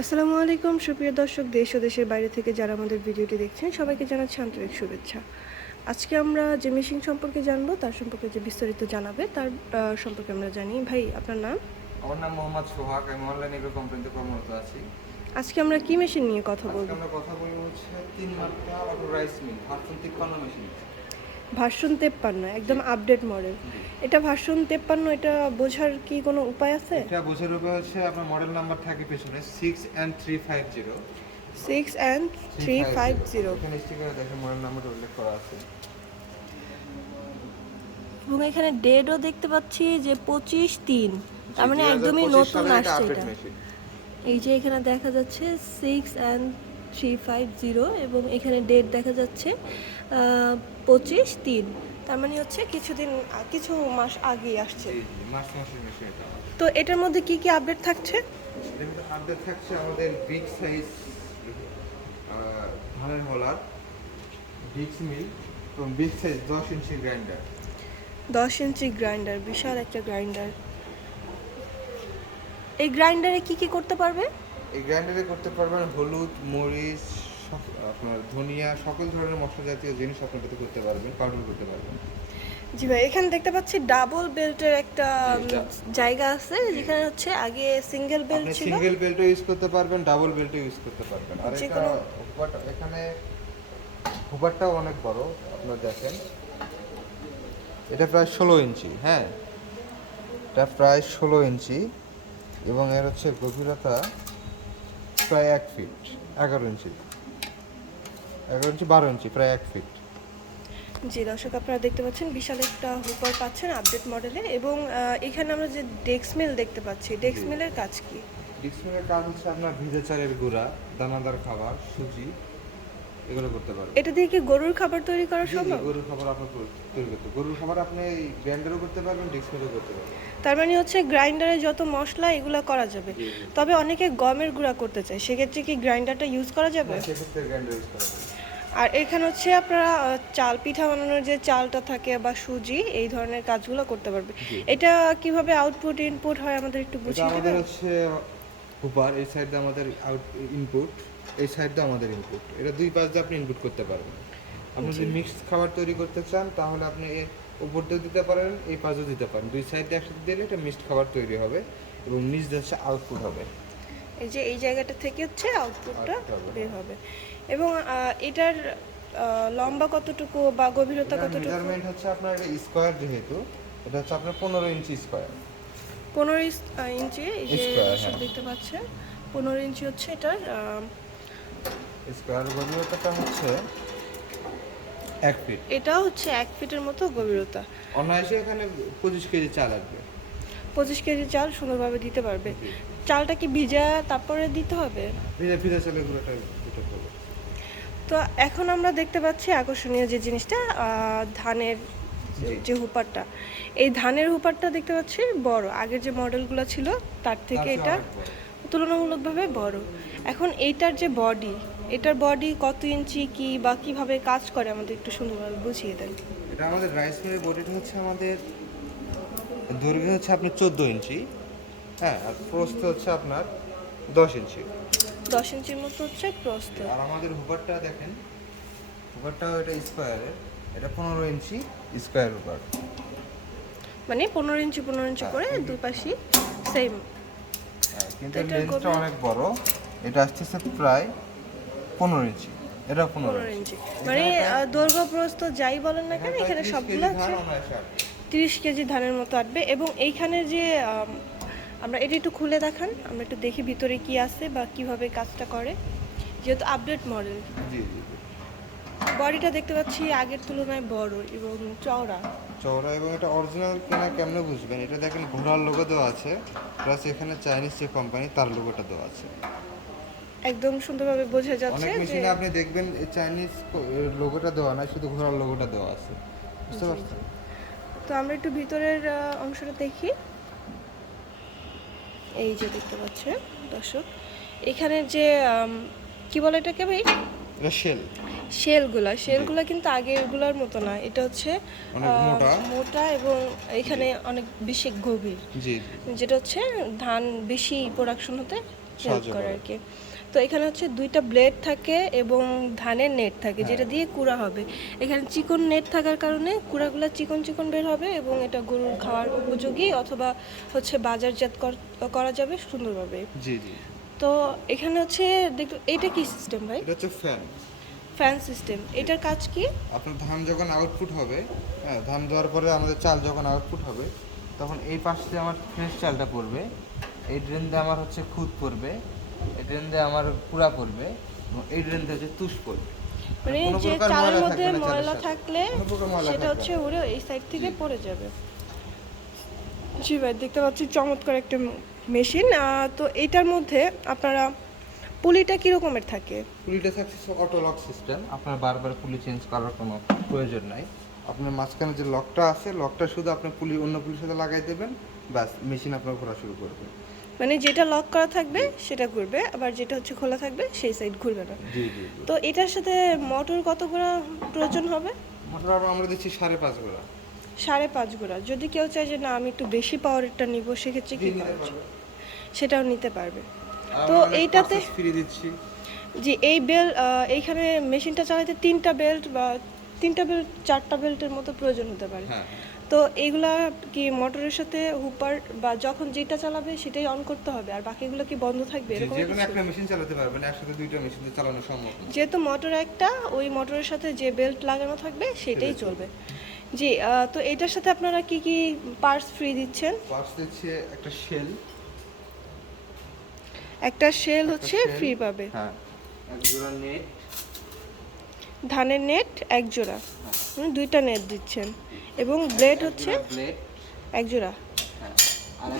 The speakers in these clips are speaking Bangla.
আসসালামু আলাইকুম সুপ্রিয় দর্শক দেশ ও দেশের বাইরে থেকে যারা আমাদের ভিডিওটি দেখছেন সবাইকে জানাচ্ছি আন্তরিক শুভেচ্ছা। আজকে আমরা যে মেশিন সম্পর্কে জানব তার সম্পর্কে যে বিস্তারিত জানাবে তার সম্পর্কে আমরা জানি। ভাই আপনার নাম? আমার নাম মোহাম্মদ সোহাগ আমি অনলাইন এগ্রো কোম্পানিতে কর্মরত আছি। আজকে আমরা কি মেশিন নিয়ে কথা বলব? আমরা কথা বলব হচ্ছে তিন মাত্রা অটো রাইস মিল ভার্সন তিপ্পান্ন মেশিন। ভার্সন তেপ্পান্ন একদম আপডেট মডেল এটা ভার্সন তেপ্পান্ন এটা বোঝার কি কোনো উপায় আছে? এটা বোঝার উপরে হচ্ছে আপনার মডেল নাম্বার থাকে পেছনে six and three five zero six and three five zero এখানে স্টিকারে দেখেন মডেল নাম্বার উল্লেখ করা আছে। এবং এখানে ডেটও দেখতে পাচ্ছি যে পঁচিশ তিন। তার মানে একদমই নতুন আসছে এটা। এই যে এখানে দেখা যাচ্ছে six and three five zero এবং এখানে ডেট দেখা যাচ্ছে পঁচিশ তিন। তার মানে হচ্ছে কিছুদিন কিছু মাস আগেই আসছে। তো এটার মধ্যে কি কি আপডেট থাকছে? আপডেট থাকছে আমাদের বিগ সাইজ ধানের হলার ডিক্স মিল এবং বিগ সাইজ দশ ইঞ্চি গ্রাইন্ডার দশ ইঞ্চি গ্রাইন্ডার বিশাল একটা গ্রাইন্ডার এই গ্রাইন্ডারে কি কি করতে পারবে? এই গ্রাইন্ডারে করতে পারবেন হলুদ মরিচ আপনার ধনিয়া সকল ধরনের মশলা জাতীয় জিনিস আপনার করতে পারবেন পাউডার করতে পারবেন। জি ভাই এখানে দেখতে পাচ্ছি ডাবল বেল্টের একটা জায়গা আছে যেখানে হচ্ছে আগে সিঙ্গেল বেল্ট ছিল। সিঙ্গেল বেল্টও ইউজ করতে পারবেন ডাবল বেল্টও ইউজ করতে পারবেন। আর এটা এখানে হুপারটাও অনেক বড় আপনারা দেখেন। এটা প্রায় ষোলো ইঞ্চি হ্যাঁ। এটা প্রায় ষোলো ইঞ্চি। এবং এর হচ্ছে গভীরতা প্রায় এক ফিট এগারো ইঞ্চি। এগারো ইঞ্চি বারো ইঞ্চি প্রায় এক ফিট জি দর্শক আপনারা দেখতে পাচ্ছেন বিশাল একটা হুপার পাচ্ছেন আপডেট মডেলে এবং এখানে আমরা যে ডেক্স মিল দেখতে পাচ্ছি ডেক্স মিলের কাজ কি? ডেক্স মিলের কাজ হচ্ছে আপনার ভিজে চালের গুঁড়া দানাদার খাবার সুজি এগুলো করতে পারবেন এটা দিয়ে কি গরুর খাবার তৈরি করা সম্ভব? গরুর খাবার আপনার করে- তৈরি করতে গরুর খাবার আপনি গ্রাইন্ডারও করতে পারবেন করতে পারবেন। তার মানে হচ্ছে গ্রাইন্ডারে যত মশলা এগুলো করা যাবে। তবে অনেকে গমের গুঁড়া করতে চায়। সেক্ষেত্রে কি গ্রাইন্ডারটা ইউজ করা যাবে? হ্যাঁ, সেক্ষেত্রে গ্রাইন্ডার ইউজ করা যাবে। আর এখানে হচ্ছে আপনারা চাল পিঠা বানানোর যে চালটা থাকে বা সুজি এই ধরনের কাজগুলো করতে পারবে। এটা কীভাবে আউটপুট ইনপুট হয় আমাদের একটু বুঝিয়ে আমাদের দেবেন? হচ্ছে হুপার এই সাইড আমাদের আউট ইনপুট এই সাইড দিয়ে আমাদের ইনপুট এটা দুই পাশ দিয়ে আপনি ইনপুট করতে পারবেন। আপনি যদি মিক্স খাবার তৈরি করতে চান তাহলে আপনি উপর দিয়ে দিতে পারেন এই পাশেও দিতে পারেন। দুই সাইড একসাথে দিলে এটা মিক্সড খাবার তৈরি হবে এবং নিচ হচ্ছে আউটপুট হবে। এই যে এই জায়গাটা থেকে হচ্ছে আউটপুটটা। বের হবে। এবং এটার লম্বা কতটুকু বা গভীরতা কতটুকু? মেজারমেন্ট হচ্ছে আপনার স্কোয়ার যেহেতু এটা হচ্ছে আপনার পনেরো ইঞ্চি স্কোয়ার পনেরো ইঞ্চি এই যে হ্যাঁ। দেখতে পাচ্ছেন পনেরো ইঞ্চি হচ্ছে এটার স্কোয়ার গভীরতাটা হচ্ছে এক ফিট। এটা হচ্ছে এক ফিটের মতো গভীরতা। অনায়াসে এখানে পঁচিশ কেজি চাল আসবে পঁচিশ কেজি চাল সুন্দরভাবে দিতে পারবে। চালটা কি ভিজা তারপরে দিতে হবে? ভিজা ভিজা চালের গুঁড়োটা দিতে হবে। তো এখন আমরা দেখতে পাচ্ছি আকর্ষণীয় যে জিনিসটা ধানের যে হুপারটা। এই ধানের হুপারটা দেখতে পাচ্ছি বড়। আগের যে মডেলগুলো ছিল তার থেকে এটা। তুলনামূলকভাবে বড়। এখন এইটার যে বডি এটার বডি কত ইঞ্চি কি বা কীভাবে কাজ করে আমাদের একটু সুন্দরভাবে বুঝিয়ে দেন। এটা আমাদের রাইস মিলের বডিটা হচ্ছে আমাদের দৈর্ঘ্য হচ্ছে আপনার চোদ্দ ইঞ্চি হ্যাঁ আর প্রস্থ হচ্ছে আপনার দশ ইঞ্চি। দশ ইঞ্চির মতো হচ্ছে প্রস্থ। আর আমাদের হুপারটা দেখেন হুপারটাও এটা স্কোয়ারের এটা পনেরো ইঞ্চি স্কোয়ার হুপার মানে পনেরো ইঞ্চি পনেরো ইঞ্চি করে দুই পাশই সেম হ্যাঁ, কিন্তু লেন্থটা গভীর- অনেক বড় এটা আসতেছে প্রায় পনেরো ইঞ্চি। এটা পনেরো ইঞ্চি। মানে দৈর্ঘ্য প্রস্থ যাই বলেন না কেন এখানে সবগুলো হচ্ছে তিরিশ কেজি ধানের মতো আসবে এবং এইখানে যে আমরা এটা একটু খুলে দেখান। আমরা একটু দেখি ভিতরে কি আছে বা কীভাবে কাজটা করে। যেহেতু আপডেট মডেল। বডিটা দেখতে পাচ্ছি আগের তুলনায় বড় এবং চওড়া। চওড়া এবং এটা অরিজিনাল কিনা কেমনে বুঝবেন? এটা দেখেন ঘোড়ার লোগো দেওয়া আছে। প্লাস এখানে চাইনিজ যে কোম্পানি তার লোগোটা দেওয়া আছে। একদম সুন্দরভাবে বোঝা যাচ্ছে অনেক যে মেশিনে আপনি দেখবেন এই চাইনিজ লোগোটা দেওয়া না শুধু ঘোড়ার লোগোটা দেওয়া আছে। বুঝতে পারছেন? তো আমরা একটু ভিতরের অংশটা দেখি। এই যে দেখতে পাচ্ছেন দর্শক। এখানে যে কি বলে এটাকে ভাই? শেল শেলগুলা। শেলগুলা কিন্তু আগেরগুলোর মতো না। এটা হচ্ছে মোটা। এবং এখানে অনেক বেশি গভীর। যেটা হচ্ছে ধান বেশি প্রোডাকশন হতে হেল্প করে। আর কি। তো এখানে হচ্ছে দুইটা ব্লেড থাকে এবং ধানের নেট থাকে যেটা। দিয়ে কুড়া হবে। এখানে চিকন নেট থাকার কারণে কুড়াগুলো চিকন চিকন বের হবে এবং এটা গরুর খাওয়ার উপযোগী অথবা হচ্ছে বাজারজাত কর- যাবে সুন্দরভাবে। জি জি। তো এখানে হচ্ছে দেখো এটা কি সিস্টেম ভাই? এটা হচ্ছে ফ্যান ফ্যান সিস্টেম এটার কাজ কি? আপনার ধান যখন আউটপুট হবে হ্যাঁ ধান দেওয়ার পরে আমাদের চাল যখন আউটপুট হবে তখন এই পাশ দিয়ে আমার ফ্রেশ চালটা পড়বে এই ড্রেন দিয়ে আমার হচ্ছে খুদ পড়বে। এই ড্রেন দিয়ে আমার পড়বে এই দিয়ে হচ্ছে তুষ পড়বে। মানে যে চালের মধ্যে ময়লা থাকলে সেটা হচ্ছে উড়ে এই সাইড থেকে। পড়ে যাবে। জি ভাই দেখতে পাচ্ছি চমৎকার একটা মেশিন। তো এটার মধ্যে আপনারা পুলিটা কি রকমের থাকে? পুলিটা থাকছে অটো লক সিস্টেম আপনার বারবার পুলি চেঞ্জ করার কোনো প্রয়োজন নাই। আপনার মাঝখানে যে লকটা আছে লকটা শুধু আপনার পুলি অন্য পুলির সাথে লাগাই দেবেন। ব্যাস মেশিন আপনার ঘোরা শুরু করবে। মানে যেটা লক করা থাকবে সেটা ঘুরবে। আবার যেটা হচ্ছে খোলা থাকবে সেই সাইড ঘুরবে না। তো এটার সাথে মোটর কত গোড়া প্রয়োজন হবে? মোটর আমরা দিচ্ছি সাড়ে পাঁচ গোড়া সাড়ে পাঁচ গোড়া যদি কেউ চায় যে না আমি একটু বেশি পাওয়ারেরটা নিব সেক্ষেত্রে কি করা সেটাও নিতে পারবে। তো এইটাতে- ফ্রি দিচ্ছি। জি এই বেল এইখানে মেশিনটা চালাতে তিনটা বেল্ট বা তিনটা বেল্ট চারটা বেল্টের মতো প্রয়োজন হতে পারে। হ্যাঁ। তো এইগুলা কি মোটরের সাথে হুপার বা যখন যেটা চালাবে সেটাই অন করতে হবে আর বাকিগুলো কি বন্ধ থাকবে? এরকম যে কোনো একটা মেশিন চালাতে পারবেন একসাথে দুইটা মেশিন দিয়ে চালানো সম্ভব যেহেতু মোটর একটা ওই মোটরের সাথে যে বেল্ট লাগানো থাকবে সেটাই চলবে। জি তো এটার সাথে আপনারা কি কি পার্টস ফ্রি দিচ্ছেন? পার্টস দিচ্ছে একটা শেল একটা শেল হচ্ছে ফ্রি পাবে। হ্যাঁ এক জোড়া নেট ধানের নেট এক জোড়া। দুইটা নেট দিচ্ছেন। এবং ব্লেড হচ্ছে ব্লেড। এক জোড়া। হ্যাঁ আর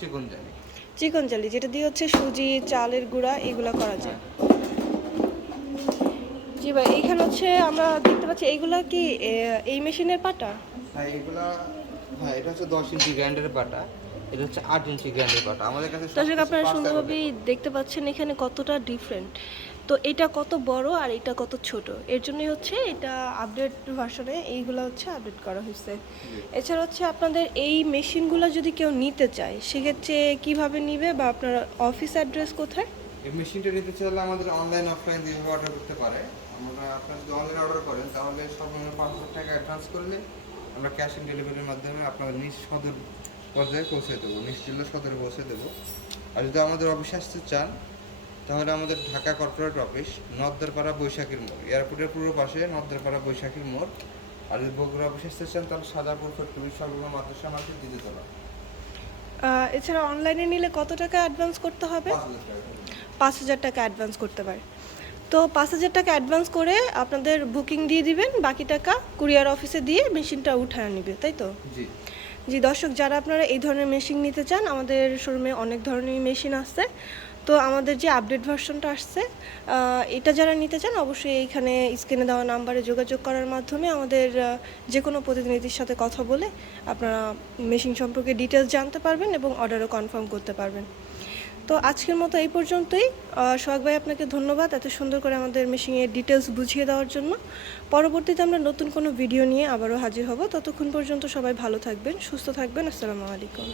চিকন জালি। চিকন যেটা দিয়ে হচ্ছে সুজি চালের গুঁড়া এগুলো করা যায়। জি ভাই এখানে হচ্ছে আমরা দেখতে পাচ্ছি এইগুলা কি এই মেশিনের পাটা? হ্যাঁ এগুলা হ্যাঁ এটা হচ্ছে দশ ইঞ্চি গ্রাইন্ডারের পাটা এটা হচ্ছে আট ইঞ্চি গ্রাইন্ডারের পাটা। আমাদের কাছে দর্শক আপনারা সুন্দরভাবেই দেখতে পাচ্ছেন এখানে কতটা ডিফারেন্ট তো এটা কত বড় আর এটা কত ছোট? এর জন্যই হচ্ছে এটা আপডেট ভার্সনে এইগুলো হচ্ছে আপডেট করা হয়েছে এছাড়া হচ্ছে আপনাদের এই মেশিনগুলো যদি কেউ নিতে চায়, সেক্ষেত্রে কীভাবে নিবে বা আপনার অফিস অ্যাড্রেস কোথায়? এই মেশিনটা নিতে চাইলে আমাদের অনলাইন অফলাইন দুইভাবে অর্ডার করতে পারে, আমরা আপনারা যদি অনলাইন অর্ডার করেন, তাহলে সর্বনিম্ন পাঁচ হাজার টাকা অ্যাডভান্স করলে আমরা ক্যাশ অন ডেলিভারির মাধ্যমে আপনাদের নিজ সদর পর্যায়ে পৌঁছে দেবো, নিজ জেলা সদরে পৌঁছে দেবো। আর যদি আমাদের অফিসে আসতে চান তাহলে আমাদের ঢাকা কর্পোরেট অফিস নদ্দারপাড়া বৈশাখীর মোড়। এয়ারপোর্টের পূর্ব পাশে নদ্দারপাড়া বৈশাখীর মোড়। আর যদি বগুড়া অফিসে আসতে চান তাহলে সাজাপুর ফ্যাক্টরি সর্বগ্রাম মাদ্রাসা মার্কেট দিতে তোলা। এছাড়া অনলাইনে নিলে কত টাকা অ্যাডভান্স করতে হবে? পাঁচ হাজার টাকা। অ্যাডভান্স করতে পারে। তো পাঁচ হাজার টাকা অ্যাডভান্স করে আপনাদের বুকিং দিয়ে দিবেন বাকি টাকা কুরিয়ার অফিসে দিয়ে মেশিনটা উঠায় নিবে তাই তো? জি। জি দর্শক যারা আপনারা এই ধরনের মেশিন নিতে চান আমাদের শোরুমে অনেক ধরনের মেশিন আছে তো আমাদের যে আপডেট ভার্সনটা আসছে এটা যারা নিতে চান অবশ্যই এইখানে স্ক্রিনে দেওয়া নাম্বারে যোগাযোগ করার মাধ্যমে আমাদের যে কোনো প্রতিনিধির সাথে কথা বলে আপনারা মেশিন সম্পর্কে ডিটেলস জানতে পারবেন এবং অর্ডারও কনফার্ম করতে পারবেন। তো আজকের মতো এই পর্যন্তই। সোহাগ ভাই, আপনাকে ধন্যবাদ এত সুন্দর করে আমাদের মেশিনের ডিটেলস বুঝিয়ে দেওয়ার জন্য। পরবর্তীতে আমরা নতুন কোনো ভিডিও নিয়ে আবারও হাজির হব। ততক্ষণ পর্যন্ত সবাই ভালো থাকবেন, সুস্থ থাকবেন। আসসালামু আলাইকুম।